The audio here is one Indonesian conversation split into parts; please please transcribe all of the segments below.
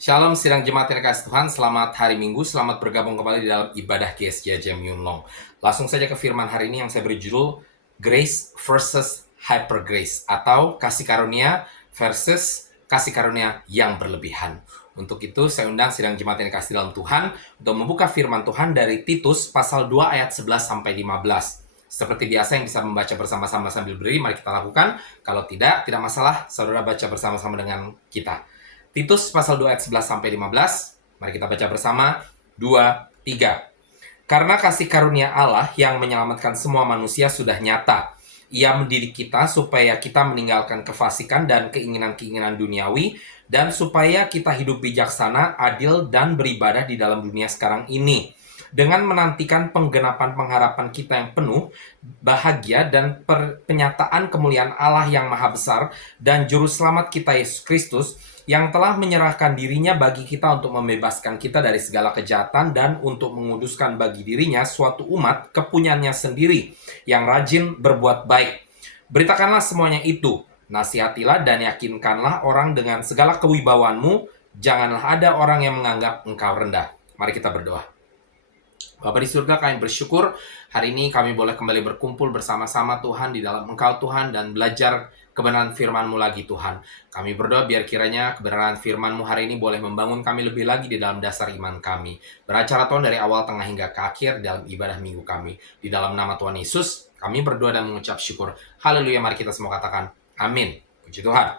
Shalom sidang jemaat yang dikasih Tuhan, selamat hari Minggu, selamat bergabung kembali di dalam ibadah GSJ Jem Yun Long. Langsung saja ke firman hari ini yang saya beri judul Grace versus Hyper Grace, atau kasih karunia versus kasih karunia yang berlebihan. Untuk itu saya undang sidang jemaat yang dikasih dalam Tuhan untuk membuka firman Tuhan dari Titus pasal 2 ayat 11-15. Seperti biasa yang bisa membaca bersama-sama sambil berdiri, mari kita lakukan. Kalau tidak masalah, saudara baca bersama-sama dengan kita. Titus pasal 2 ayat 11-15. Mari kita baca bersama. 2, 3. Karena kasih karunia Allah yang menyelamatkan semua manusia sudah nyata. Ia mendidik kita supaya kita meninggalkan kefasikan dan keinginan-keinginan duniawi, dan supaya kita hidup bijaksana, adil, dan beribadah di dalam dunia sekarang ini. Dengan menantikan penggenapan pengharapan kita yang penuh, bahagia, dan penyataan kemuliaan Allah yang maha besar, dan Juru Selamat kita Yesus Kristus, yang telah menyerahkan dirinya bagi kita untuk membebaskan kita dari segala kejahatan dan untuk menguduskan bagi dirinya suatu umat kepunyaannya sendiri yang rajin berbuat baik. Beritakanlah semuanya itu, nasihatilah dan yakinkanlah orang dengan segala kewibawaanmu, janganlah ada orang yang menganggap engkau rendah. Mari kita berdoa. Bapa di surga, kami bersyukur hari ini kami boleh kembali berkumpul bersama-sama Tuhan di dalam Engkau Tuhan dan belajar kebenaran firman-Mu lagi Tuhan. Kami berdoa biar kiranya kebenaran firman-Mu hari ini boleh membangun kami lebih lagi di dalam dasar iman kami. Beracara Tuhan dari awal, tengah hingga ke akhir dalam ibadah minggu kami. Di dalam nama Tuhan Yesus kami berdoa dan mengucap syukur. Haleluya, mari kita semua katakan amin. Puji Tuhan.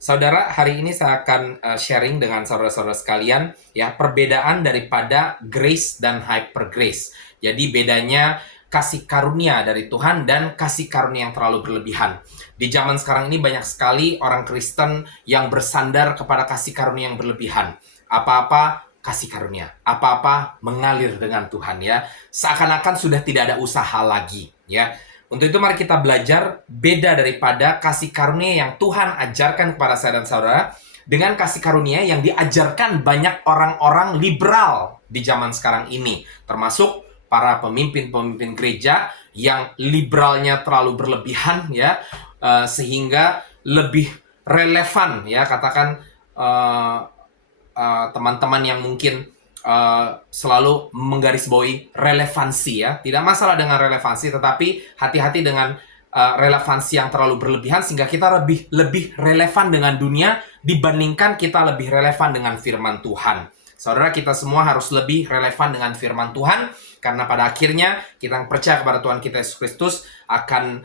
Saudara, hari ini saya akan sharing dengan saudara-saudara sekalian ya perbedaan daripada grace dan hyper grace. Jadi bedanya kasih karunia dari Tuhan dan kasih karunia yang terlalu berlebihan. Di zaman sekarang ini banyak sekali orang Kristen yang bersandar kepada kasih karunia yang berlebihan. Apa-apa kasih karunia, apa-apa mengalir dengan Tuhan ya. Seakan-akan sudah tidak ada usaha lagi ya. Untuk itu mari kita belajar beda daripada kasih karunia yang Tuhan ajarkan kepada saya dan saudara dengan kasih karunia yang diajarkan banyak orang-orang liberal di zaman sekarang ini. Termasuk para pemimpin-pemimpin gereja yang liberalnya terlalu berlebihan ya, sehingga lebih relevan ya, katakan teman-teman yang mungkin selalu menggarisbawahi relevansi ya. Tidak masalah dengan relevansi, tetapi hati-hati dengan relevansi yang terlalu berlebihan sehingga kita lebih relevan dengan dunia dibandingkan kita lebih relevan dengan firman Tuhan. Saudara, kita semua harus lebih relevan dengan firman Tuhan karena pada akhirnya kita yang percaya kepada Tuhan kita Yesus Kristus akan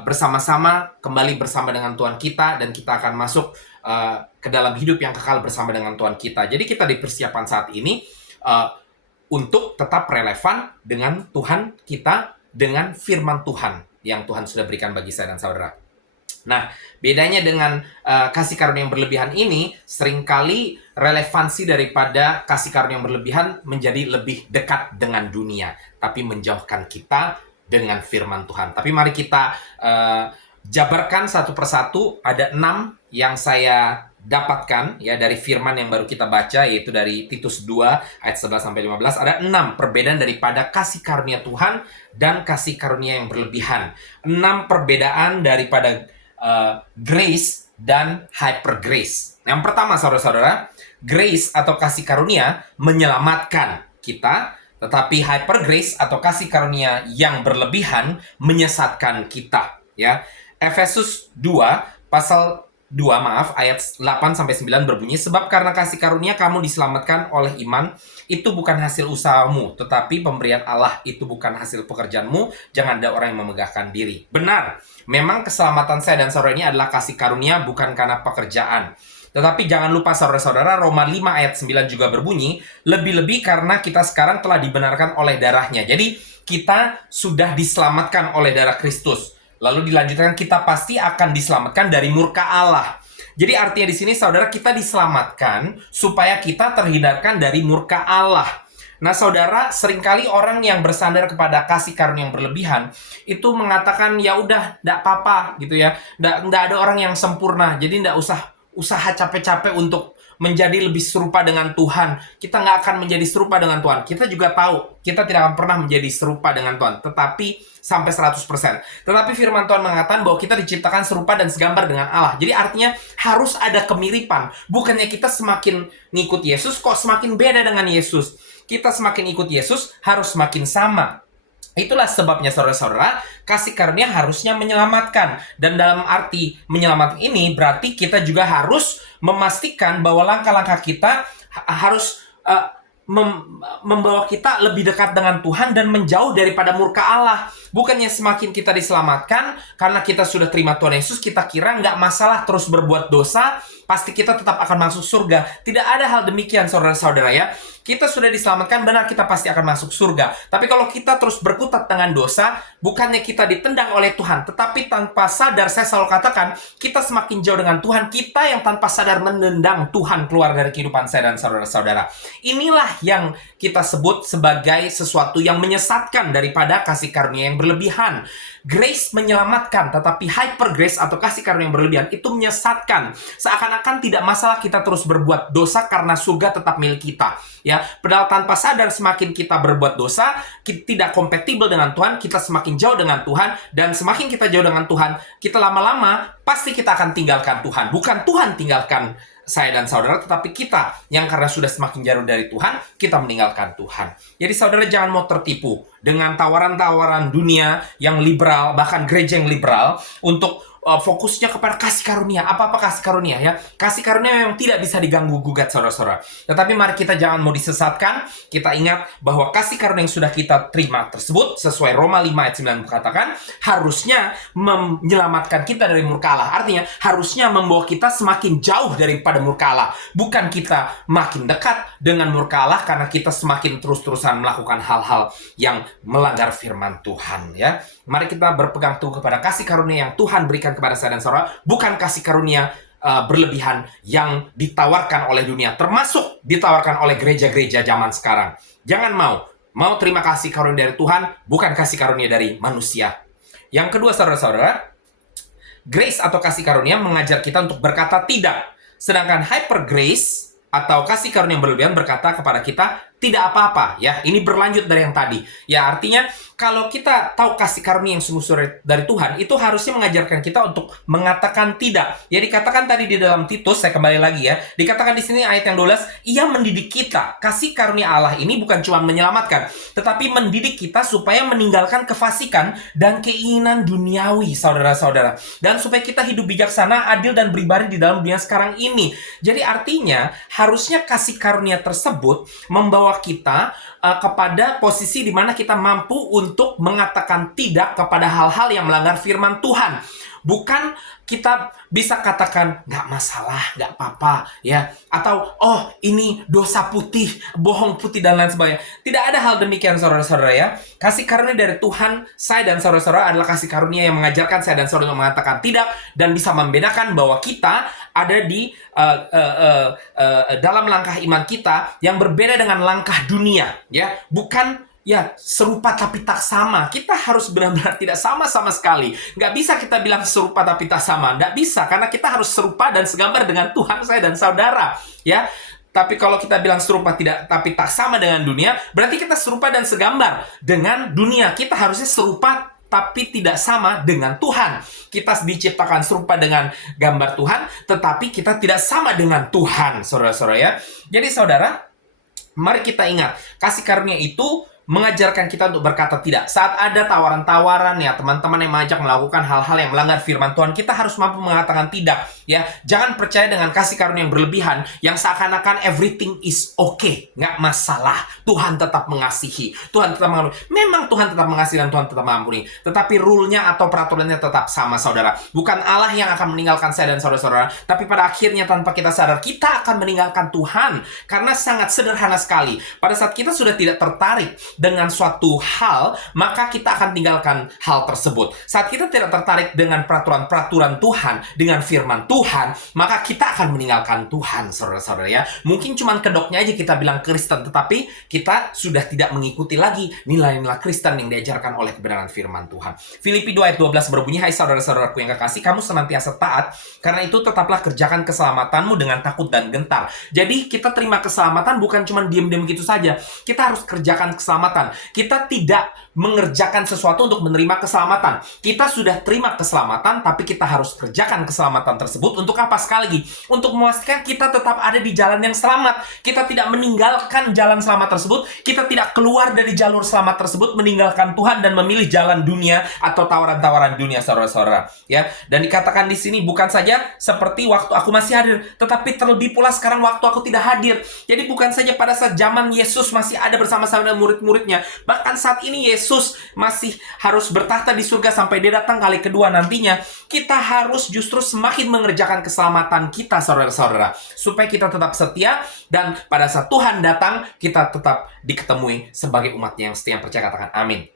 bersama-sama kembali bersama dengan Tuhan kita, dan kita akan masuk ke dalam hidup yang kekal bersama dengan Tuhan kita. Jadi kita di persiapan saat ini untuk tetap relevan dengan Tuhan kita, dengan firman Tuhan yang Tuhan sudah berikan bagi saya dan saudara. Nah, bedanya dengan kasih karunia yang berlebihan ini, seringkali relevansi daripada kasih karunia yang berlebihan menjadi lebih dekat dengan dunia, tapi menjauhkan kita dengan firman Tuhan. Tapi mari kita jabarkan satu persatu. Ada 6 yang saya dapatkan ya dari firman yang baru kita baca, yaitu dari Titus 2 ayat 11-15. Ada 6 perbedaan daripada kasih karunia Tuhan dan kasih karunia yang berlebihan. 6 perbedaan daripada grace dan hyper grace. Yang pertama, saudara-saudara, grace atau kasih karunia menyelamatkan kita, tetapi hyper grace atau kasih karunia yang berlebihan menyesatkan kita ya. Efesus 2 pasal 2 ayat 8-9 berbunyi, sebab karena kasih karunia kamu diselamatkan oleh iman, itu bukan hasil usahamu, tetapi pemberian Allah, itu bukan hasil pekerjaanmu, jangan ada orang yang memegahkan diri. Benar, memang keselamatan saya dan saudara ini adalah kasih karunia, bukan karena pekerjaan. Tetapi jangan lupa saudara-saudara, Roma 5 ayat 9 juga berbunyi, lebih-lebih karena kita sekarang telah dibenarkan oleh darahnya. Jadi kita sudah diselamatkan oleh darah Kristus. Lalu dilanjutkan, kita pasti akan diselamatkan dari murka Allah. Jadi artinya di sini saudara, kita diselamatkan supaya kita terhindarkan dari murka Allah. Nah saudara, seringkali orang yang bersandar kepada kasih karunia yang berlebihan itu mengatakan ya udah, enggak apa-apa gitu ya. Enggak ada orang yang sempurna. Jadi enggak usah usaha capek-capek untuk menjadi lebih serupa dengan Tuhan. Kita nggak akan menjadi serupa dengan Tuhan. Kita juga tahu, kita tidak akan pernah menjadi serupa dengan Tuhan. Tetapi sampai 100%. Tetapi firman Tuhan mengatakan bahwa kita diciptakan serupa dan segambar dengan Allah. Jadi artinya harus ada kemiripan. Bukannya kita semakin ngikut Yesus, kok semakin beda dengan Yesus. Kita semakin ikut Yesus, harus semakin sama. Itulah sebabnya saudara-saudara, kasih karunia harusnya menyelamatkan. Dan dalam arti menyelamatkan ini, berarti kita juga harus memastikan bahwa langkah-langkah kita harus membawa kita lebih dekat dengan Tuhan dan menjauh daripada murka Allah. Bukannya semakin kita diselamatkan, karena kita sudah terima Tuhan Yesus, kita kira nggak masalah terus berbuat dosa, pasti kita tetap akan masuk surga. Tidak ada hal demikian, saudara-saudara ya. Kita sudah diselamatkan, benar kita pasti akan masuk surga. Tapi kalau kita terus berkutat dengan dosa, bukannya kita ditendang oleh Tuhan, tetapi tanpa sadar, saya selalu katakan, kita semakin jauh dengan Tuhan, kita yang tanpa sadar menendang Tuhan keluar dari kehidupan saya dan saudara-saudara. Inilah yang kita sebut sebagai sesuatu yang menyesatkan daripada kasih karunia yang berlebihan. Grace menyelamatkan, tetapi hyper grace atau kasih karunia yang berlebihan itu menyesatkan. Seakan-akan tidak masalah kita terus berbuat dosa karena surga tetap milik kita. Ya, padahal tanpa sadar semakin kita berbuat dosa, kita tidak kompatibel dengan Tuhan, kita semakin jauh dengan Tuhan, dan semakin kita jauh dengan Tuhan, kita lama-lama pasti kita akan tinggalkan Tuhan. Bukan Tuhan tinggalkan saya dan saudara, tetapi kita yang karena sudah semakin jauh dari Tuhan, kita meninggalkan Tuhan. Jadi saudara jangan mau tertipu dengan tawaran-tawaran dunia yang liberal, bahkan gereja yang liberal, untuk fokusnya kepada kasih karunia. Apa-apa kasih karunia ya. Kasih karunia yang tidak bisa diganggu-gugat saudara-saudara. Tetapi mari kita jangan mau disesatkan. Kita ingat bahwa kasih karunia yang sudah kita terima tersebut, sesuai Roma 5 ayat 9 katakan, harusnya menyelamatkan kita dari murka Allah. Artinya harusnya membawa kita semakin jauh daripada murka Allah. Bukan kita makin dekat dengan murka Allah karena kita semakin terus-terusan melakukan hal-hal yang melanggar firman Tuhan ya. Mari kita berpegang teguh kepada kasih karunia yang Tuhan berikan kepada saya dan saudara, bukan kasih karunia berlebihan yang ditawarkan oleh dunia, termasuk ditawarkan oleh gereja-gereja zaman sekarang. Jangan mau terima kasih karunia dari Tuhan, bukan kasih karunia dari manusia. Yang kedua saudara-saudara, grace atau kasih karunia mengajar kita untuk berkata tidak. Sedangkan hyper grace atau kasih karunia yang berlebihan berkata kepada kita tidak apa-apa ya. Ini berlanjut dari yang tadi. Ya artinya kalau kita tahu kasih karunia yang sungguh-sungguh dari Tuhan, itu harusnya mengajarkan kita untuk mengatakan tidak. Ya dikatakan tadi di dalam Titus, saya kembali lagi ya. Dikatakan di sini ayat yang 12, ia mendidik kita. Kasih karunia Allah ini bukan cuma menyelamatkan, tetapi mendidik kita supaya meninggalkan kefasikan dan keinginan duniawi, saudara-saudara. Dan supaya kita hidup bijaksana, adil dan beribadah di dalam dunia sekarang ini. Jadi artinya harusnya kasih karunia tersebut membawa kita kepada posisi di mana kita mampu untuk mengatakan tidak kepada hal-hal yang melanggar firman Tuhan. Bukan kita bisa katakan nggak masalah, nggak apa-apa ya, atau oh ini dosa putih, bohong putih dan lain sebagainya. Tidak ada hal demikian saudara-saudara ya. Kasih karunia dari Tuhan saya dan saudara-saudara adalah kasih karunia yang mengajarkan saya dan saudara untuk mengatakan tidak dan bisa membedakan bahwa kita ada di dalam langkah iman kita yang berbeda dengan langkah dunia ya. Bukan ya serupa tapi tak sama. Kita harus benar-benar tidak sama sama sekali. Nggak bisa kita bilang serupa tapi tak sama. Nggak bisa, karena kita harus serupa dan segambar dengan Tuhan saya dan saudara. Ya, tapi kalau kita bilang serupa tidak tapi tak sama dengan dunia, berarti kita serupa dan segambar dengan dunia. Kita harusnya serupa tapi tidak sama dengan Tuhan. Kita diciptakan serupa dengan gambar Tuhan, tetapi kita tidak sama dengan Tuhan, saudara-saudara ya. Jadi saudara, mari kita ingat, kasih karunia itu mengajarkan kita untuk berkata tidak. Saat ada tawaran-tawaran ya, teman-teman yang mengajak melakukan hal-hal yang melanggar firman Tuhan, kita harus mampu mengatakan tidak ya. Jangan percaya dengan kasih karunia yang berlebihan yang seakan-akan everything is okay, nggak masalah. Tuhan tetap mengasihi, Tuhan tetap mengampuni. Memang Tuhan tetap mengasihi dan Tuhan tetap mengampuni, tetapi rule-nya atau peraturannya tetap sama, saudara. Bukan Allah yang akan meninggalkan saya dan saudara-saudara, tapi pada akhirnya tanpa kita sadar kita akan meninggalkan Tuhan. Karena sangat sederhana sekali. Pada saat kita sudah tidak tertarik dengan suatu hal, maka kita akan tinggalkan hal tersebut. Saat kita tidak tertarik dengan peraturan-peraturan Tuhan, dengan firman Tuhan, maka kita akan meninggalkan Tuhan, saudara-saudara ya. Mungkin cuman kedoknya aja kita bilang Kristen, tetapi kita sudah tidak mengikuti lagi nilai-nilai Kristen yang diajarkan oleh kebenaran firman Tuhan. Filipi 2 ayat 12 berbunyi, "Hai saudara-saudaraku yang kekasih, kamu senantiasa taat, karena itu tetaplah kerjakan keselamatanmu dengan takut dan gentar." Jadi kita terima keselamatan bukan cuma diam-diam gitu saja. Kita harus kerjakan keselamatan. Kita tidak mengerjakan sesuatu untuk menerima keselamatan. Kita sudah terima keselamatan, tapi kita harus kerjakan keselamatan tersebut untuk apa? Sekali lagi, untuk memastikan kita tetap ada di jalan yang selamat. Kita tidak meninggalkan jalan selamat tersebut. Kita tidak keluar dari jalur selamat tersebut, meninggalkan Tuhan dan memilih jalan dunia atau tawaran-tawaran dunia, saudara-saudara. Ya, dan dikatakan di sini bukan saja seperti waktu aku masih hadir, tetapi terlebih pula sekarang waktu aku tidak hadir. Jadi bukan saja pada saat zaman Yesus masih ada bersama-sama dengan murid-muridnya, bahkan saat ini Yesus masih harus bertahta di surga sampai dia datang kali kedua nantinya. Kita harus justru semakin mengerjakan keselamatan kita, saudara-saudara, supaya kita tetap setia, dan pada saat Tuhan datang, kita tetap diketemui sebagai umatnya yang setia, yang percaya. Katakan amin.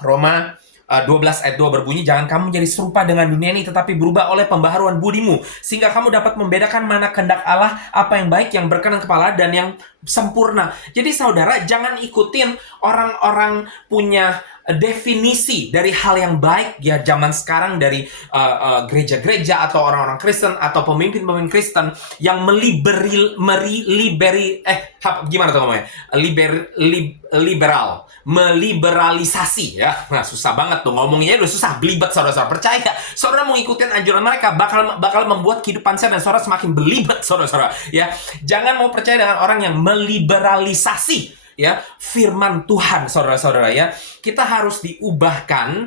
Roma 12 ayat 2 berbunyi, "Jangan kamu menjadi serupa dengan dunia ini, tetapi berubah oleh pembaharuan budimu, sehingga kamu dapat membedakan mana kehendak Allah, apa yang baik, yang berkenan kepala, dan yang sempurna." Jadi saudara, jangan ikutin orang-orang punya definisi dari hal yang baik ya zaman sekarang dari gereja-gereja atau orang-orang Kristen atau pemimpin-pemimpin Kristen yang meliberalisasi ya. Nah, susah banget tuh ngomongnya, udah susah, belibet, saudara-saudara. Percaya, saudara mau ngikutin anjuran mereka bakal membuat kehidupan saya dan saudara semakin belibet, saudara-saudara ya. Jangan mau percaya dengan orang yang meliberalisasi ya firman Tuhan, saudara-saudara ya. Kita harus diubahkan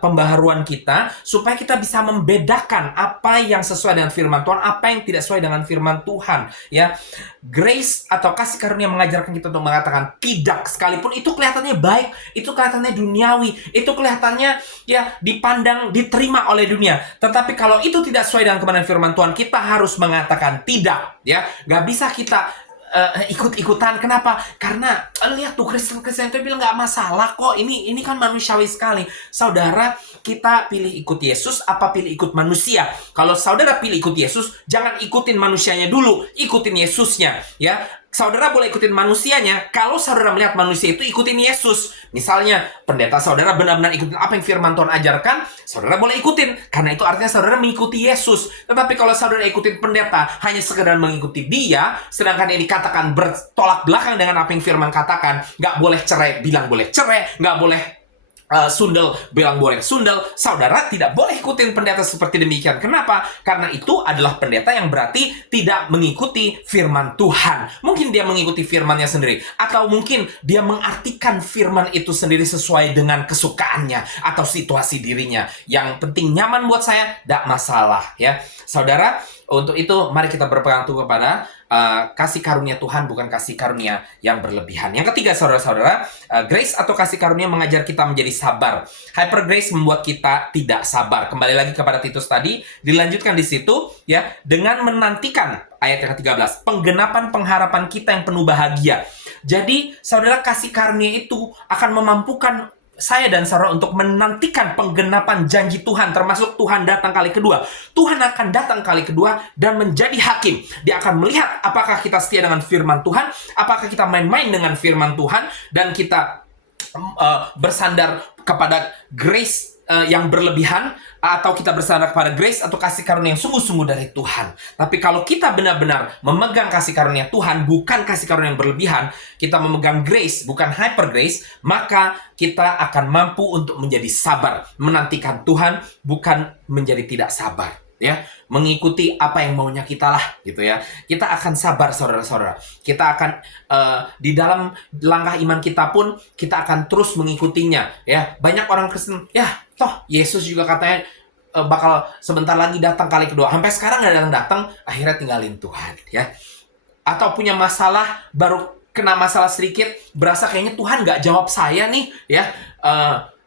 pembaharuan kita supaya kita bisa membedakan apa yang sesuai dengan firman Tuhan, apa yang tidak sesuai dengan firman Tuhan ya. Grace atau kasih karunia mengajarkan kita untuk mengatakan tidak, sekalipun itu kelihatannya baik, itu kelihatannya duniawi, itu kelihatannya ya dipandang, diterima oleh dunia. Tetapi kalau itu tidak sesuai dengan kebenaran firman Tuhan, kita harus mengatakan tidak ya. Gak bisa kita ikut-ikutan. Kenapa? Karena lihat tuh Kristen-Kristen itu bilang nggak masalah kok, ini kan manusiawi sekali. Saudara, kita pilih ikut Yesus apa pilih ikut manusia? Kalau saudara pilih ikut Yesus, jangan ikutin manusianya dulu, ikutin Yesusnya ya. Saudara boleh ikutin manusianya kalau saudara melihat manusia itu ikutin Yesus. Misalnya, pendeta saudara benar-benar ikutin apa yang firman Tuhan ajarkan, saudara boleh ikutin, karena itu artinya saudara mengikuti Yesus. Tetapi kalau saudara ikutin pendeta hanya sekedar mengikuti dia, sedangkan ini katakan bertolak belakang dengan apa yang firman katakan, nggak boleh cerai, bilang boleh cerai, nggak boleh sundel, bilang boleh sundel, saudara tidak boleh ikutin pendeta seperti demikian. Kenapa? Karena itu adalah pendeta yang berarti tidak mengikuti firman Tuhan. Mungkin dia mengikuti firmannya sendiri, atau mungkin dia mengartikan firman itu sendiri sesuai dengan kesukaannya atau situasi dirinya. Yang penting nyaman buat saya, tidak masalah ya. Saudara, untuk itu mari kita berpegang teguh kepada kasih karunia Tuhan, bukan kasih karunia yang berlebihan. Yang ketiga, saudara-saudara, grace atau kasih karunia mengajar kita menjadi sabar. Hyper grace membuat kita tidak sabar. Kembali lagi kepada Titus tadi, dilanjutkan di situ ya, dengan menantikan ayat yang ke-13, penggenapan pengharapan kita yang penuh bahagia. Jadi, saudara, kasih karunia itu akan memampukan saya dan saudara untuk menantikan penggenapan janji Tuhan, termasuk Tuhan datang kali kedua. Tuhan akan datang kali kedua dan menjadi hakim. Dia akan melihat apakah kita setia dengan firman Tuhan, apakah kita main-main dengan firman Tuhan, dan kita bersandar kepada grace yang berlebihan, atau kita bersandar kepada grace atau kasih karunia yang sungguh-sungguh dari Tuhan. Tapi kalau kita benar-benar memegang kasih karunia Tuhan, bukan kasih karunia yang berlebihan, kita memegang grace, bukan hyper grace, maka kita akan mampu untuk menjadi sabar, menantikan Tuhan, bukan menjadi tidak sabar. Ya, mengikuti apa yang maunya kita lah, gitu ya. Kita akan sabar, saudara-saudara. Kita akan di dalam langkah iman kita pun kita akan terus mengikutinya. Ya, banyak orang Kristen, ya, toh Yesus juga katanya bakal sebentar lagi datang kali kedua. Sampai sekarang nggak datang-datang, akhirnya tinggalin Tuhan, ya. Atau punya masalah, baru kena masalah sedikit, berasa kayaknya Tuhan nggak jawab saya nih, ya.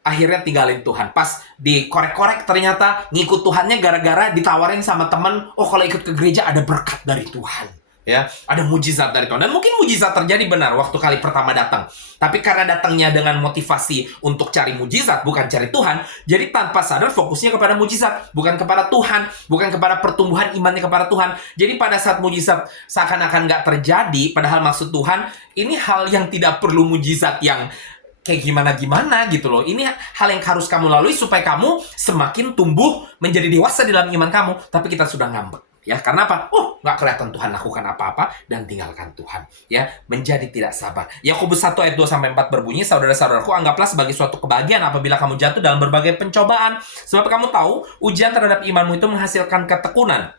Akhirnya tinggalin Tuhan. Pas dikorek-korek ternyata ngikut Tuhannya gara-gara ditawarin sama temen, oh kalau ikut ke gereja ada berkat dari Tuhan. Ya, ada mujizat dari Tuhan. Dan mungkin mujizat terjadi benar waktu kali pertama datang. Tapi karena datangnya dengan motivasi untuk cari mujizat, bukan cari Tuhan, jadi tanpa sadar fokusnya kepada mujizat, bukan kepada Tuhan, bukan kepada pertumbuhan imannya kepada Tuhan. Jadi pada saat mujizat seakan-akan nggak terjadi, padahal maksud Tuhan, ini hal yang tidak perlu mujizat yang kayak gimana-gimana gitu loh. Ini hal yang harus kamu lalui supaya kamu semakin tumbuh menjadi dewasa di dalam iman kamu. Tapi kita sudah ngambek. Ya, karena apa? Nggak kelihatan Tuhan lakukan apa-apa dan tinggalkan Tuhan. Ya, menjadi tidak sabar. Yakobus 1 ayat 2-4 berbunyi, saudara-saudaraku, anggaplah sebagai suatu kebahagiaan apabila kamu jatuh dalam berbagai pencobaan. Sebab kamu tahu, ujian terhadap imanmu itu menghasilkan ketekunan.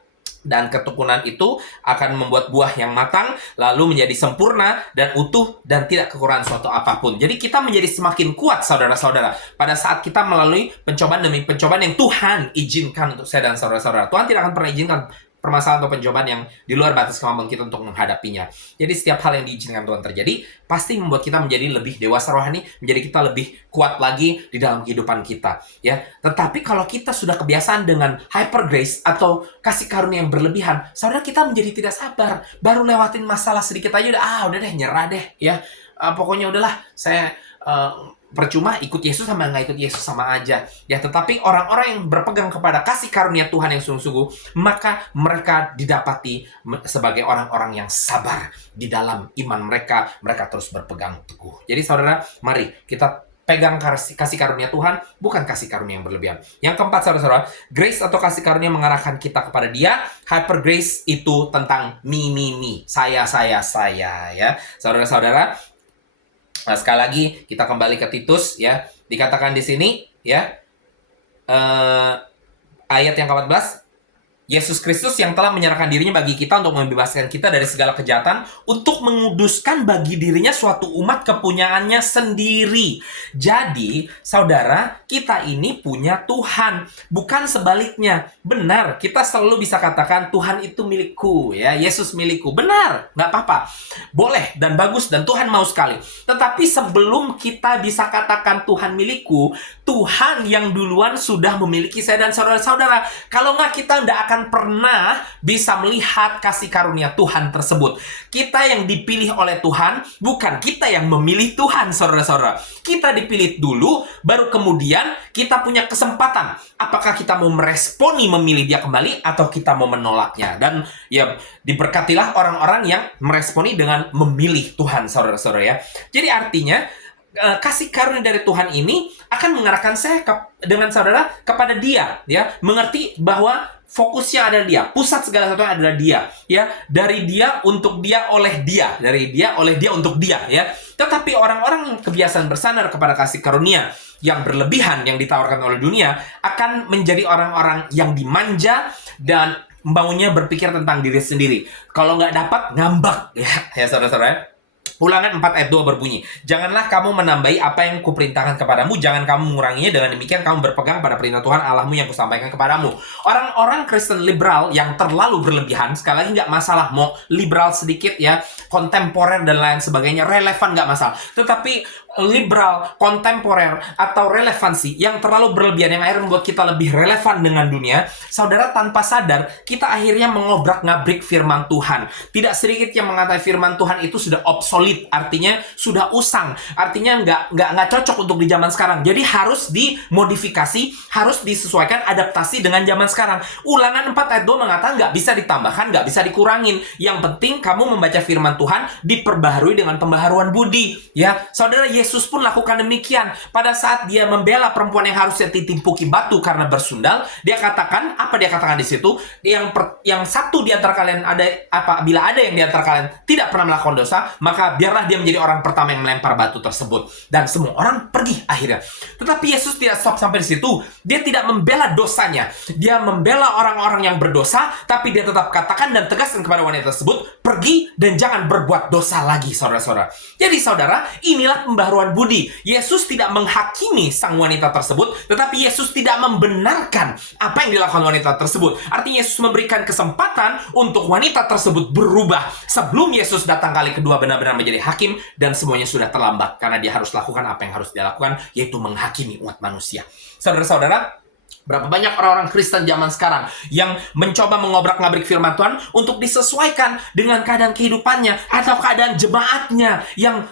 Dan ketekunan itu akan membuat buah yang matang, lalu menjadi sempurna dan utuh dan tidak kekurangan suatu apapun. Jadi kita menjadi semakin kuat, saudara-saudara, pada saat kita melalui pencobaan demi pencobaan yang Tuhan izinkan untuk saya dan saudara-saudara. Tuhan tidak akan pernah izinkan permasalahan atau pencobaan yang di luar batas kemampuan kita untuk menghadapinya. Jadi setiap hal yang diizinkan Tuhan terjadi pasti membuat kita menjadi lebih dewasa rohani, menjadi kita lebih kuat lagi di dalam kehidupan kita, ya. Tetapi kalau kita sudah kebiasaan dengan hyper grace atau kasih karunia yang berlebihan, saudara, kita menjadi tidak sabar. Baru lewatin masalah sedikit aja udah deh, nyerah deh, ya. Pokoknya udahlah, saya percuma ikut Yesus sama nggak ikut Yesus sama aja, ya. Tetapi orang-orang yang berpegang kepada kasih karunia Tuhan yang sungguh-sungguh, maka mereka didapati sebagai orang-orang yang sabar di dalam iman mereka. Mereka terus berpegang teguh. Jadi saudara, mari kita pegang kasih karunia Tuhan, bukan kasih karunia yang berlebihan. Yang keempat, saudara-saudara, grace atau kasih karunia mengarahkan kita kepada Dia. Hyper grace itu tentang me, saya, ya. Saudara-saudara, nah, sekali lagi kita kembali ke Titus, ya. Dikatakan di sini, ya, ayat yang ke-14, Yesus Kristus yang telah menyerahkan dirinya bagi kita untuk membebaskan kita dari segala kejahatan, untuk menguduskan bagi dirinya suatu umat kepunyaannya sendiri. Jadi, saudara, kita ini punya Tuhan, bukan sebaliknya. Benar, kita selalu bisa katakan Tuhan itu milikku, ya, Yesus milikku. Benar, nggak apa-apa. Boleh dan bagus dan Tuhan mau sekali. Tetapi sebelum kita bisa katakan Tuhan milikku, Tuhan yang duluan sudah memiliki saya dan saudara-saudara. Kalau nggak, kita nggak akan pernah bisa melihat kasih karunia Tuhan tersebut. Kita yang dipilih oleh Tuhan, bukan kita yang memilih Tuhan, saudara-saudara. Kita dipilih dulu, baru kemudian kita punya kesempatan. Apakah kita mau meresponi memilih Dia kembali, atau kita mau menolaknya. Dan ya, diberkatilah orang-orang yang meresponi dengan memilih Tuhan, saudara-saudara, ya. Jadi artinya, kasih karunia dari Tuhan ini akan mengarahkan saya dengan saudara kepada Dia, ya. Mengerti bahwa fokusnya adalah Dia, pusat segala sesuatu adalah Dia, ya. Dari Dia, untuk Dia, oleh Dia, dari Dia, oleh Dia, untuk Dia, ya. Tetapi orang-orang yang kebiasaan bersandar kepada kasih karunia yang berlebihan yang ditawarkan oleh dunia akan menjadi orang-orang yang dimanja dan maunya berpikir tentang diri sendiri. Kalau nggak dapat, ngambek, ya saudara-saudara. Ulangan 4 ayat 2 berbunyi, janganlah kamu menambahi apa yang kuperintahkan kepadamu, jangan kamu menguranginya, dengan demikian kamu berpegang pada perintah Tuhan Allahmu yang kusampaikan kepadamu. Orang-orang Kristen liberal yang terlalu berlebihan, sekali lagi nggak masalah, mau liberal sedikit, ya, kontemporer dan lain sebagainya, relevan nggak masalah. Tetapi liberal, kontemporer, atau relevansi yang terlalu berlebihan, yang akhirnya membuat kita lebih relevan dengan dunia, saudara, tanpa sadar, kita akhirnya mengobrak-ngabrik firman Tuhan. Tidak sedikit yang mengatakan firman Tuhan itu sudah obsolete, artinya sudah usang, artinya nggak cocok untuk di zaman sekarang. Jadi harus dimodifikasi, harus disesuaikan, adaptasi dengan zaman sekarang. Ulangan 4 ayat 2 mengatakan nggak bisa ditambahkan, nggak bisa dikurangin. Yang penting kamu membaca firman Tuhan diperbaharui dengan pembaharuan budi, ya. Saudara, Yesus pun lakukan demikian. Pada saat Dia membela perempuan yang harusnya ditimpuki batu karena bersundal, Dia katakan, apa Dia katakan di situ? Yang satu di antara kalian bila ada yang di antara kalian tidak pernah melakukan dosa, maka biarlah dia menjadi orang pertama yang melempar batu tersebut. Dan semua orang pergi akhirnya. Tetapi Yesus tidak stop sampai di situ. Dia tidak membela dosanya. Dia membela orang-orang yang berdosa, tapi Dia tetap katakan dan tegaskan kepada wanita tersebut, pergi dan jangan berbuat dosa lagi, saudara-saudara. Jadi saudara, inilah pembaharuan budi. Yesus tidak menghakimi sang wanita tersebut, tetapi Yesus tidak membenarkan apa yang dilakukan wanita tersebut. Artinya Yesus memberikan kesempatan untuk wanita tersebut berubah sebelum Yesus datang kali kedua benar-benar menjadi hakim, dan semuanya sudah terlambat karena Dia harus lakukan apa yang harus Dia lakukan, yaitu menghakimi umat manusia. Saudara-saudara, Berapa banyak orang-orang Kristen zaman sekarang yang mencoba mengobrak-ngabrik firman Tuhan untuk disesuaikan dengan keadaan kehidupannya atau keadaan jemaatnya yang,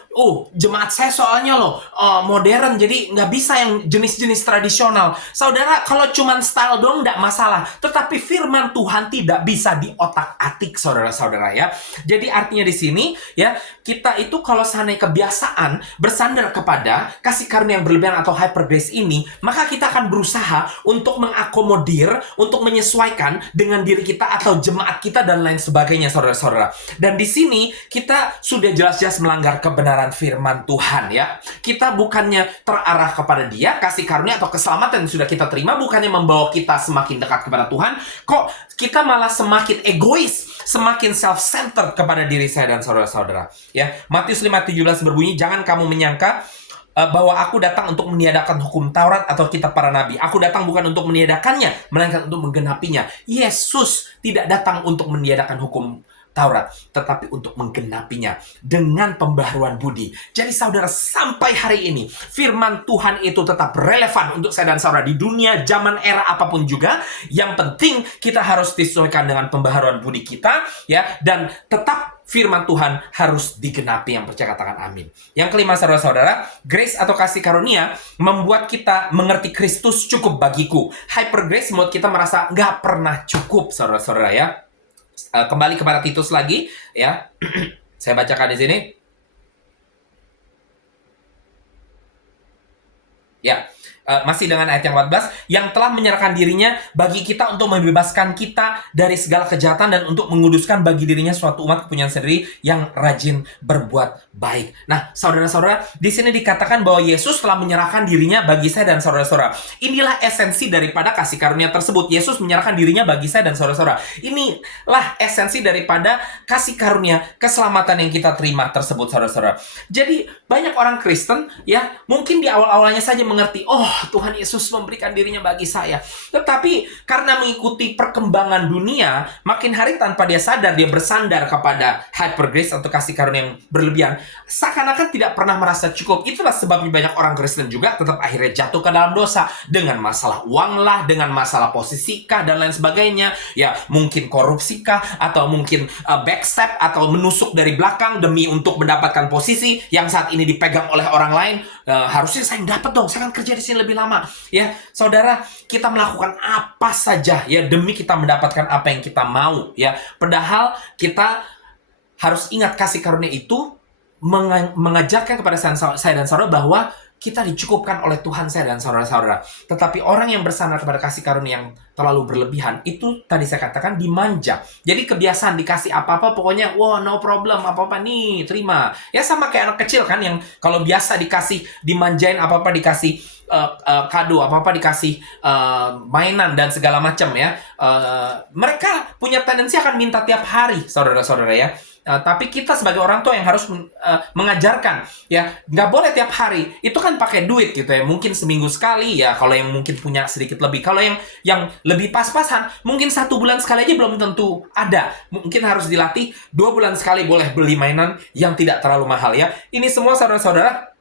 jemaat saya soalnya loh modern, jadi nggak bisa yang jenis-jenis tradisional. Saudara, kalau cuman style doang nggak masalah, tetapi firman Tuhan tidak bisa diotak-atik, saudara-saudara ya. Jadi artinya di sini ya, kita itu kalau seandainya kebiasaan bersandar kepada kasih karunia yang berlebihan atau hyper grace ini, maka kita akan berusaha untuk mengakomodir, untuk menyesuaikan dengan diri kita atau jemaat kita dan lain sebagainya, saudara-saudara. Dan di sini kita sudah jelas-jelas melanggar kebenaran firman Tuhan ya. Kita bukannya terarah kepada Dia, kasih karunia atau keselamatan yang sudah kita terima bukannya membawa kita semakin dekat kepada Tuhan, kok kita malah semakin egois, semakin self-centered kepada diri saya dan saudara-saudara ya. Matius 5:17 berbunyi, jangan kamu menyangka bahwa aku datang untuk meniadakan hukum Taurat atau kitab para nabi. Aku datang bukan untuk meniadakannya, melainkan untuk menggenapinya. Yesus tidak datang untuk meniadakan hukum Taurat, tetapi untuk menggenapinya dengan pembaharuan budi. Jadi saudara, sampai hari ini firman Tuhan itu tetap relevan untuk saya dan saudara di dunia, zaman, era apapun juga. Yang penting kita harus disesuaikan dengan pembaharuan budi kita ya, dan tetap firman Tuhan harus digenapi. Yang percaya katakan amin. Yang kelima, saudara-saudara, grace atau kasih karunia membuat kita mengerti Kristus cukup bagiku. Hyper grace membuat kita merasa nggak pernah cukup, saudara-saudara ya. Kembali kepada Titus lagi ya. Saya bacakan di sini. Ya. Masih dengan ayat yang 14, yang telah menyerahkan dirinya bagi kita untuk membebaskan kita dari segala kejahatan dan untuk menguduskan bagi dirinya suatu umat kepunyaan sendiri yang rajin berbuat baik. Nah, saudara-saudara, di sini dikatakan bahwa Yesus telah menyerahkan dirinya bagi saya dan saudara-saudara. Inilah esensi daripada kasih karunia tersebut. Yesus menyerahkan dirinya bagi saya dan saudara-saudara. Inilah esensi daripada kasih karunia keselamatan yang kita terima tersebut, saudara-saudara. Jadi, banyak orang Kristen ya, mungkin di awal-awalnya saja mengerti, Tuhan Yesus memberikan dirinya bagi saya. Tetapi karena mengikuti perkembangan dunia, makin hari tanpa dia sadar, dia bersandar kepada hyper grace atau kasih karunia yang berlebihan. Seakan-akan tidak pernah merasa cukup. Itulah sebabnya banyak orang Kristen juga tetap akhirnya jatuh ke dalam dosa. Dengan masalah uang lah, dengan masalah posisi kah, dan lain sebagainya. Ya, mungkin korupsi kah, atau mungkin backstep, atau menusuk dari belakang demi untuk mendapatkan posisi yang saat ini dipegang oleh orang lain. Harusnya saya dapat dong, saya kan kerja di sini lebih lama. Ya, saudara, kita melakukan apa saja ya demi kita mendapatkan apa yang kita mau ya. Padahal kita harus ingat kasih karunia itu mengajarkan kepada saya dan saudara bahwa kita dicukupkan oleh Tuhan saya dan saudara-saudara. Tetapi orang yang bersandar kepada kasih karunia yang terlalu berlebihan, itu tadi saya katakan dimanja. Jadi kebiasaan dikasih apa-apa, pokoknya, no problem, apa-apa nih, terima. Ya sama kayak anak kecil kan, yang kalau biasa dikasih, dimanjain apa-apa, dikasih kado, apa-apa dikasih mainan dan segala macam ya. Mereka punya tendensi akan minta tiap hari, saudara-saudara ya. Tapi kita sebagai orang tua yang harus mengajarkan ya, nggak boleh tiap hari. Itu kan pakai duit gitu ya, mungkin seminggu sekali ya, kalau yang mungkin punya sedikit lebih. Kalau yang lebih pas-pasan, mungkin 1 bulan sekali aja belum tentu ada. Mungkin harus dilatih 2 bulan sekali boleh beli mainan yang tidak terlalu mahal ya. Ini semua saudara-saudara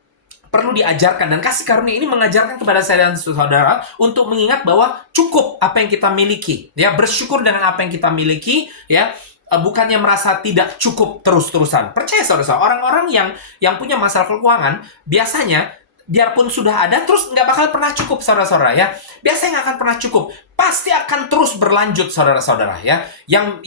perlu diajarkan, dan kasih karunia ini mengajarkan kepada saya dan saudara untuk mengingat bahwa cukup apa yang kita miliki ya, bersyukur dengan apa yang kita miliki ya. Bukannya merasa tidak cukup terus-terusan. Percaya saudara-saudara, orang-orang yang punya masalah keuangan, biasanya biarpun sudah ada, terus nggak bakal pernah cukup, saudara-saudara ya. Biasanya nggak akan pernah cukup. Pasti akan terus berlanjut, saudara-saudara ya. Yang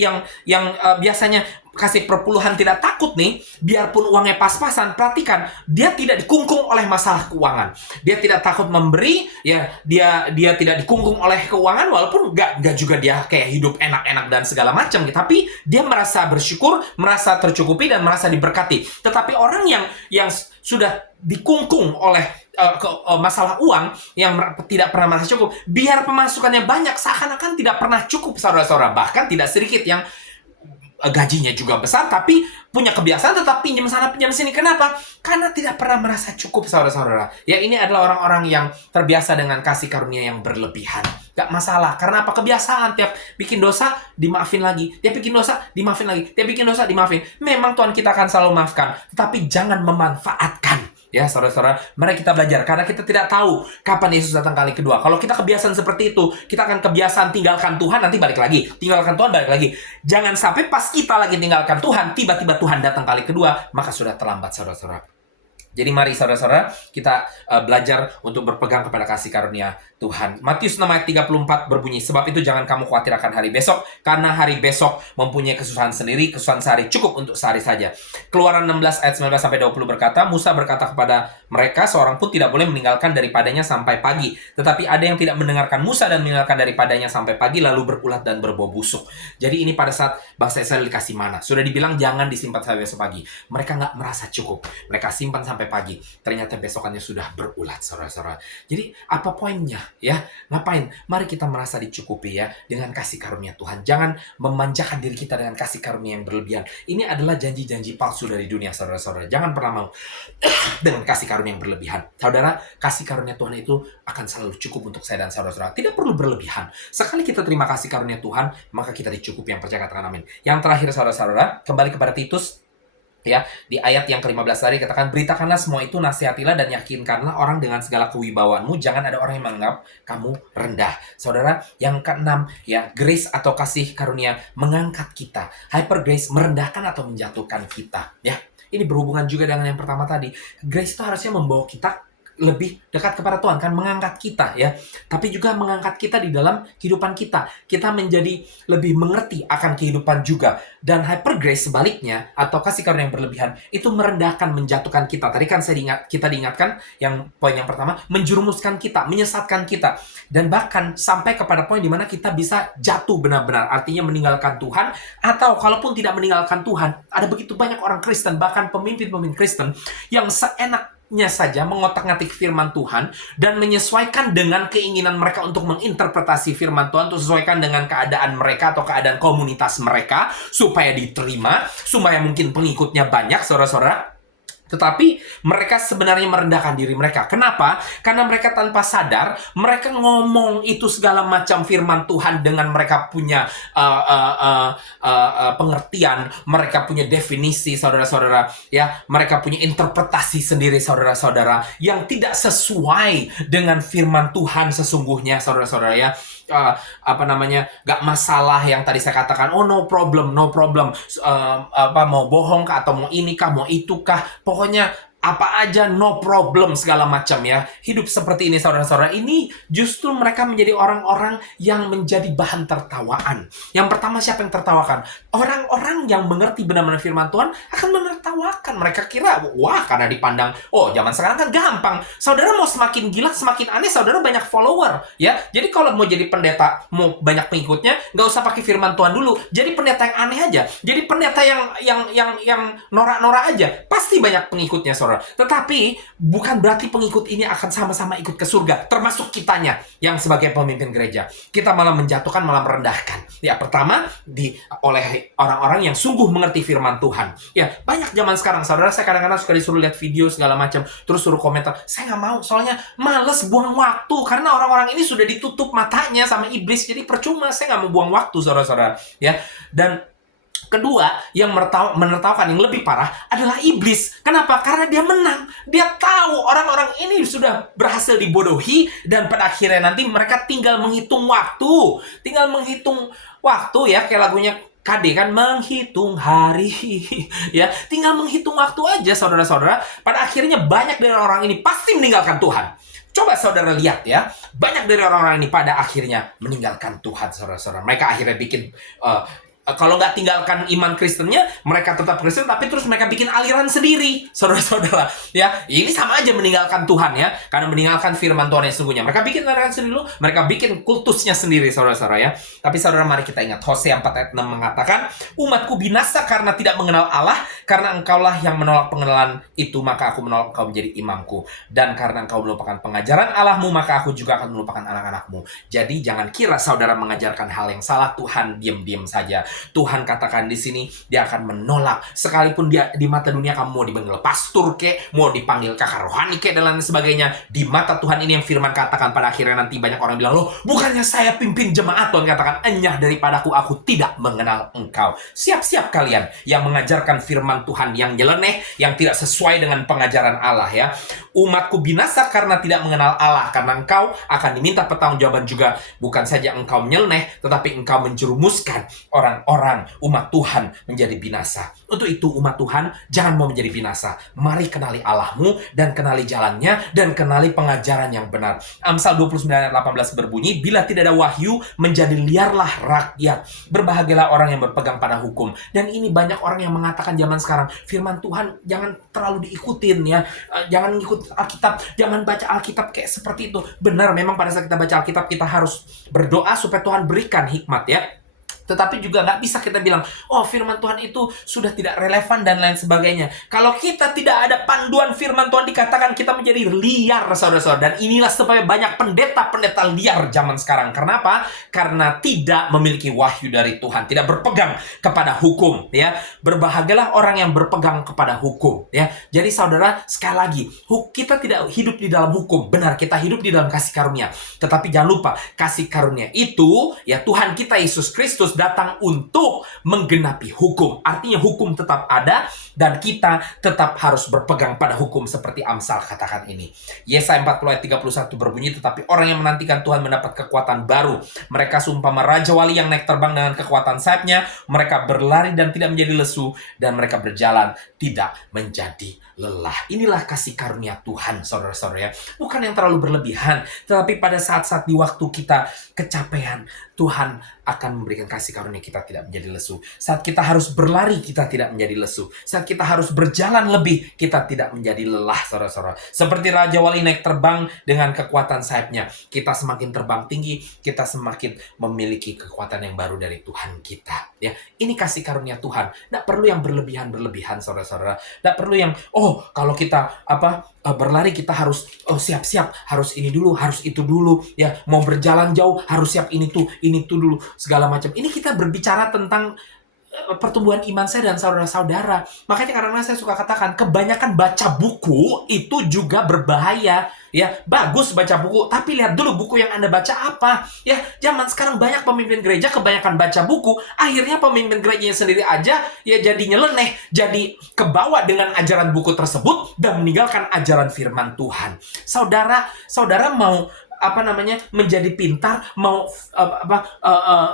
biasanya kasih perpuluhan tidak takut nih, biarpun uangnya pas-pasan, perhatikan, dia tidak dikungkung oleh masalah keuangan. Dia tidak takut memberi, ya, dia tidak dikungkung oleh keuangan, walaupun nggak juga dia kayak hidup enak-enak dan segala macam, tapi dia merasa bersyukur, merasa tercukupi, dan merasa diberkati. Tetapi orang yang sudah dikungkung oleh masalah uang, yang tidak pernah merasa cukup, biar pemasukannya banyak, seakan-akan tidak pernah cukup, saudara-saudara. Bahkan tidak sedikit yang gajinya juga besar, tapi punya kebiasaan tetap pinjam sana pinjam sini. Kenapa? Karena tidak pernah merasa cukup, saudara-saudara. Ya, ini adalah orang-orang yang terbiasa dengan kasih karunia yang berlebihan. Gak masalah, karena apa? Kebiasaan. Tiap bikin dosa, dimaafin lagi. Tiap bikin dosa, dimaafin lagi. Tiap bikin dosa, dimaafin. Memang Tuhan kita akan selalu maafkan, tetapi jangan memanfaatkan Ya, saudara-saudara, mari kita belajar. Karena kita tidak tahu kapan Yesus datang kali kedua. Kalau kita kebiasaan seperti itu, kita akan kebiasaan tinggalkan Tuhan, nanti balik lagi. Tinggalkan Tuhan, balik lagi. Jangan sampai pas kita lagi tinggalkan Tuhan, tiba-tiba Tuhan datang kali kedua, maka sudah terlambat, saudara-saudara. Jadi mari saudara-saudara kita belajar untuk berpegang kepada kasih karunia Tuhan. Matius 6 ayat 34 berbunyi, sebab itu jangan kamu khawatir akan hari besok, karena hari besok mempunyai kesusahan sendiri, kesusahan sehari cukup untuk sehari saja. Keluaran 16 ayat 19-20 berkata, Musa berkata kepada mereka, seorang pun tidak boleh meninggalkan daripadanya sampai pagi. Tetapi ada yang tidak mendengarkan Musa dan meninggalkan daripadanya sampai pagi, lalu berulat dan berbau busuk. Jadi ini pada saat bangsa Israel dikasih mana. Sudah dibilang jangan disimpan sampai besok pagi. Mereka nggak merasa cukup. Mereka simpan sampai pagi, ternyata besokannya sudah berulat, saudara-saudara. Jadi apa poinnya ya? Ngapain? Mari kita merasa dicukupi ya dengan kasih karunia Tuhan. Jangan memanjakan diri kita dengan kasih karunia yang berlebihan. Ini adalah janji-janji palsu dari dunia, saudara-saudara. Jangan pernah mau dengan kasih karunia yang berlebihan. Saudara, kasih karunia Tuhan itu akan selalu cukup untuk saya dan saudara-saudara. Tidak perlu berlebihan. Sekali kita terima kasih karunia Tuhan, maka kita dicukupi. Yang percaya katakan amin. Yang terakhir, saudara-saudara, kembali kepada Titus. Ya, di ayat yang ke-15 tadi katakan, beritakanlah semua itu, nasihatilah dan yakinkanlah orang dengan segala kewibawaanmu, jangan ada orang yang menganggap kamu rendah. Saudara, yang ke-6 ya, grace atau kasih karunia mengangkat kita. Hyper grace merendahkan atau menjatuhkan kita, ya. Ini berhubungan juga dengan yang pertama tadi. Grace itu harusnya membawa kita lebih dekat kepada Tuhan, kan mengangkat kita ya, tapi juga mengangkat kita di dalam kehidupan kita. Kita menjadi lebih mengerti akan kehidupan juga. Dan hyper grace sebaliknya atau kasih karunia yang berlebihan itu merendahkan, menjatuhkan kita. Tadi kan kita diingatkan yang poin yang pertama, menjerumuskan kita, menyesatkan kita, dan bahkan sampai kepada poin di mana kita bisa jatuh benar-benar, artinya meninggalkan Tuhan. Atau kalaupun tidak meninggalkan Tuhan, ada begitu banyak orang Kristen, bahkan pemimpin-pemimpin Kristen yang seenaknya saja mengotak-ngatik firman Tuhan dan menyesuaikan dengan keinginan mereka untuk menginterpretasi firman Tuhan, untuk sesuaikan dengan keadaan mereka atau keadaan komunitas mereka supaya diterima, supaya mungkin pengikutnya banyak, saudara-saudara. Tetapi mereka sebenarnya merendahkan diri mereka. Kenapa? Karena mereka tanpa sadar, mereka ngomong itu segala macam firman Tuhan dengan mereka punya pengertian, mereka punya definisi, saudara-saudara, ya, mereka punya interpretasi sendiri, saudara-saudara, yang tidak sesuai dengan firman Tuhan sesungguhnya, saudara-saudara, ya. Gak masalah yang tadi saya katakan, oh no problem, mau bohong kah, atau mau ini kah, mau itu kah, pokoknya apa aja no problem segala macam ya. Hidup seperti ini, saudara-saudara, ini justru mereka menjadi orang-orang yang menjadi bahan tertawaan. Yang pertama, siapa yang tertawakan? Orang-orang yang mengerti benar-benar firman Tuhan akan menertawakan. Mereka kira, wah, karena dipandang, oh zaman sekarang kan gampang. Saudara mau semakin gila, semakin aneh, saudara banyak follower ya. Jadi kalau mau jadi pendeta, mau banyak pengikutnya, nggak usah pakai firman Tuhan dulu. Jadi pendeta yang aneh aja. Jadi pendeta yang norak-norak aja, pasti banyak pengikutnya, saudara. Tetapi bukan berarti pengikut ini akan sama-sama ikut ke surga, termasuk kitanya yang sebagai pemimpin gereja. Kita malah menjatuhkan, malah merendahkan. Ya, pertama oleh orang-orang yang sungguh mengerti firman Tuhan. Ya, banyak zaman sekarang, saudara, saya kadang-kadang suka disuruh lihat video segala macam, terus suruh komentar, saya nggak mau, soalnya males buang waktu, karena orang-orang ini sudah ditutup matanya sama iblis, jadi percuma, saya nggak mau buang waktu, saudara-saudara. Ya, dan kedua, yang menertawakan yang lebih parah adalah iblis. Kenapa? Karena dia menang. Dia tahu orang-orang ini sudah berhasil dibodohi, dan pada akhirnya nanti mereka tinggal menghitung waktu. Tinggal menghitung waktu ya, kayak lagunya KD kan, menghitung hari. Ya, tinggal menghitung waktu aja, saudara-saudara. Pada akhirnya banyak dari orang ini pasti meninggalkan Tuhan. Coba saudara lihat ya, banyak dari orang-orang ini pada akhirnya meninggalkan Tuhan, saudara-saudara. Mereka akhirnya bikin kalau nggak tinggalkan iman Kristennya, mereka tetap Kristen, tapi terus mereka bikin aliran sendiri, saudara-saudara. Ya, ini sama aja meninggalkan Tuhan ya, karena meninggalkan firman Tuhan yang sesungguhnya. Mereka bikin aliran sendiri dulu, mereka bikin kultusnya sendiri, saudara-saudara ya. Tapi saudara, mari kita ingat, Hosea 4 ayat 6 mengatakan, umatku binasa karena tidak mengenal Allah, karena engkaulah yang menolak pengenalan itu, maka aku menolak engkau menjadi imamku. Dan karena engkau melupakan pengajaran Allahmu, maka aku juga akan melupakan anak-anakmu. Jadi jangan kira saudara mengajarkan hal yang salah, Tuhan diam-diam saja. Tuhan katakan di sini, dia akan menolak. Sekalipun dia di mata dunia kamu mau dipanggil pastor kek, mau dipanggil kakak rohani kek, dan lain sebagainya, di mata Tuhan ini yang firman katakan pada akhirnya nanti banyak orang bilang, loh bukannya saya pimpin jemaat. Tuhan katakan, enyah daripadaku, aku tidak mengenal engkau. Siap-siap kalian yang mengajarkan firman Tuhan yang nyeleneh, yang tidak sesuai dengan pengajaran Allah ya. Umatku binasa karena tidak mengenal Allah, karena engkau akan diminta pertanggungjawaban juga. Bukan saja engkau nyeleneh, tetapi engkau menjerumuskan orang-orang umat Tuhan menjadi binasa. Untuk itu umat Tuhan, jangan mau menjadi binasa. Mari kenali Allahmu dan kenali jalannya dan kenali pengajaran yang benar. Amsal 29 ayat 18 berbunyi, bila tidak ada wahyu, menjadi liarlah rakyat. Berbahagialah orang yang berpegang pada hukum. Dan ini banyak orang yang mengatakan zaman sekarang, firman Tuhan jangan terlalu diikutin ya. Jangan ikut Alkitab, jangan baca Alkitab kayak seperti itu. Benar, memang pada saat kita baca Alkitab, kita harus berdoa supaya Tuhan berikan hikmat ya. Tetapi juga nggak bisa kita bilang, oh firman Tuhan itu sudah tidak relevan dan lain sebagainya. Kalau kita tidak ada panduan firman Tuhan, dikatakan kita menjadi liar, saudara-saudara. Dan inilah sebabnya banyak pendeta-pendeta liar zaman sekarang. Kenapa? Karena tidak memiliki wahyu dari Tuhan, tidak berpegang kepada hukum. Ya, berbahagialah orang yang berpegang kepada hukum. Ya, jadi saudara, sekali lagi, kita tidak hidup di dalam hukum. Benar, kita hidup di dalam kasih karunia. Tetapi jangan lupa, kasih karunia itu, ya Tuhan kita Yesus Kristus datang untuk menggenapi hukum. Artinya hukum tetap ada dan kita tetap harus berpegang pada hukum seperti Amsal katakan ini. Yesaya 40 ayat 31 berbunyi, tetapi orang yang menantikan Tuhan mendapat kekuatan baru. Mereka seumpama raja wali yang naik terbang dengan kekuatan sayapnya. Mereka berlari dan tidak menjadi lesu, dan mereka berjalan tidak menjadi lelah. Inilah kasih karunia Tuhan, saudara-saudara ya. Bukan yang terlalu berlebihan, tetapi pada saat-saat di waktu kita kecapean, Tuhan akan memberikan kasih karunia kita tidak menjadi lesu. Saat kita harus berlari, kita tidak menjadi lesu. Saat kita harus berjalan lebih, kita tidak menjadi lelah, saudara-saudara. Seperti Raja Wali naik terbang dengan kekuatan sayapnya. Kita semakin terbang tinggi, kita semakin memiliki kekuatan yang baru dari Tuhan kita. Ya, ini kasih karunia Tuhan. Tidak perlu yang berlebihan, saudara-saudara. Tidak perlu yang, kalau kita berlari kita harus siap-siap, harus ini dulu, harus itu dulu, ya mau berjalan jauh harus siap ini tuh dulu, segala macam. Ini kita berbicara tentang pertumbuhan iman saya dan saudara-saudara. Makanya kadang-kadang saya suka katakan, kebanyakan baca buku itu juga berbahaya. Ya, bagus baca buku, tapi lihat dulu buku yang Anda baca apa. Ya, zaman sekarang banyak pemimpin gereja kebanyakan baca buku, akhirnya pemimpin gerejanya sendiri aja ya jadi nyeleneh, jadi kebawa dengan ajaran buku tersebut dan meninggalkan ajaran firman Tuhan. Saudara mau menjadi pintar, mau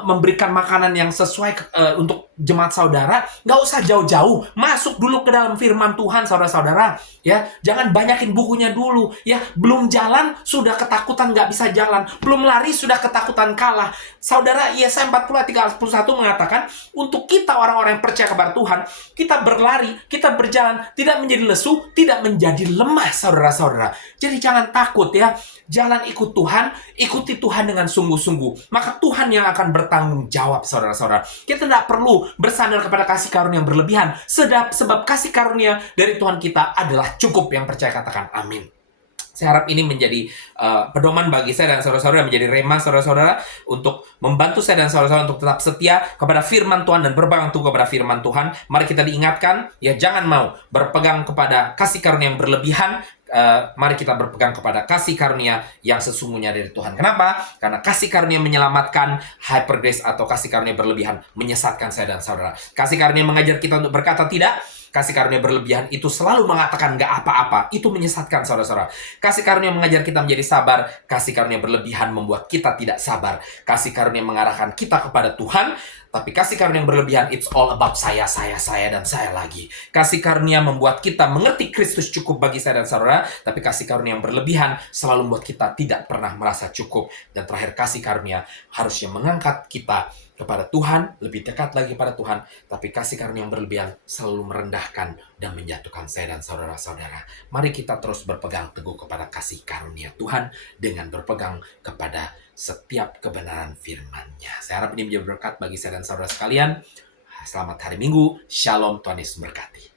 memberikan makanan yang sesuai untuk jemaat saudara, nggak usah jauh-jauh, masuk dulu ke dalam firman Tuhan, saudara-saudara. Ya, jangan banyakin bukunya dulu. Ya, belum jalan sudah ketakutan nggak bisa jalan, belum lari sudah ketakutan kalah. Saudara, Yesaya 40 ayat 31 mengatakan, untuk kita orang-orang yang percaya kepada Tuhan, kita berlari, kita berjalan, tidak menjadi lesu, tidak menjadi lemah, saudara-saudara. Jadi jangan takut ya. Jalan ikut Tuhan, ikuti Tuhan dengan sungguh-sungguh. Maka Tuhan yang akan bertanggung jawab, saudara-saudara. Kita tidak perlu bersandar kepada kasih karunia yang berlebihan. Sebab kasih karunia dari Tuhan kita adalah cukup. Yang percaya katakan amin. Saya harap ini menjadi pedoman bagi saya dan saudara-saudara, menjadi rema saudara-saudara untuk membantu saya dan saudara-saudara untuk tetap setia kepada firman Tuhan dan berpegang teguh kepada firman Tuhan. Mari kita diingatkan, ya jangan mau berpegang kepada kasih karunia yang berlebihan. Mari kita berpegang kepada kasih karunia yang sesungguhnya dari Tuhan. Kenapa? Karena kasih karunia menyelamatkan, hyper grace atau kasih karunia berlebihan menyesatkan saya dan saudara. Kasih karunia mengajar kita untuk berkata tidak. Kasih karunia berlebihan itu selalu mengatakan nggak apa-apa. Itu menyesatkan saudara-saudara. Kasih karunia mengajar kita menjadi sabar. Kasih karunia berlebihan membuat kita tidak sabar. Kasih karunia mengarahkan kita kepada Tuhan. Tapi kasih karunia yang berlebihan, it's all about saya, dan saya lagi. Kasih karunia membuat kita mengerti Kristus cukup bagi saya dan saudara. Tapi kasih karunia yang berlebihan selalu membuat kita tidak pernah merasa cukup. Dan terakhir, kasih karunia harusnya mengangkat kita kepada Tuhan, lebih dekat lagi pada Tuhan. Tapi kasih karunia yang berlebihan selalu merendahkan dan menjatuhkan saya dan saudara-saudara. Mari kita terus berpegang teguh kepada kasih karunia Tuhan dengan berpegang kepada setiap kebenaran firman-Nya. Saya harap ini menjadi berkat bagi saya dan saudara sekalian. Selamat hari Minggu. Shalom, Tuhan Yesus memberkati.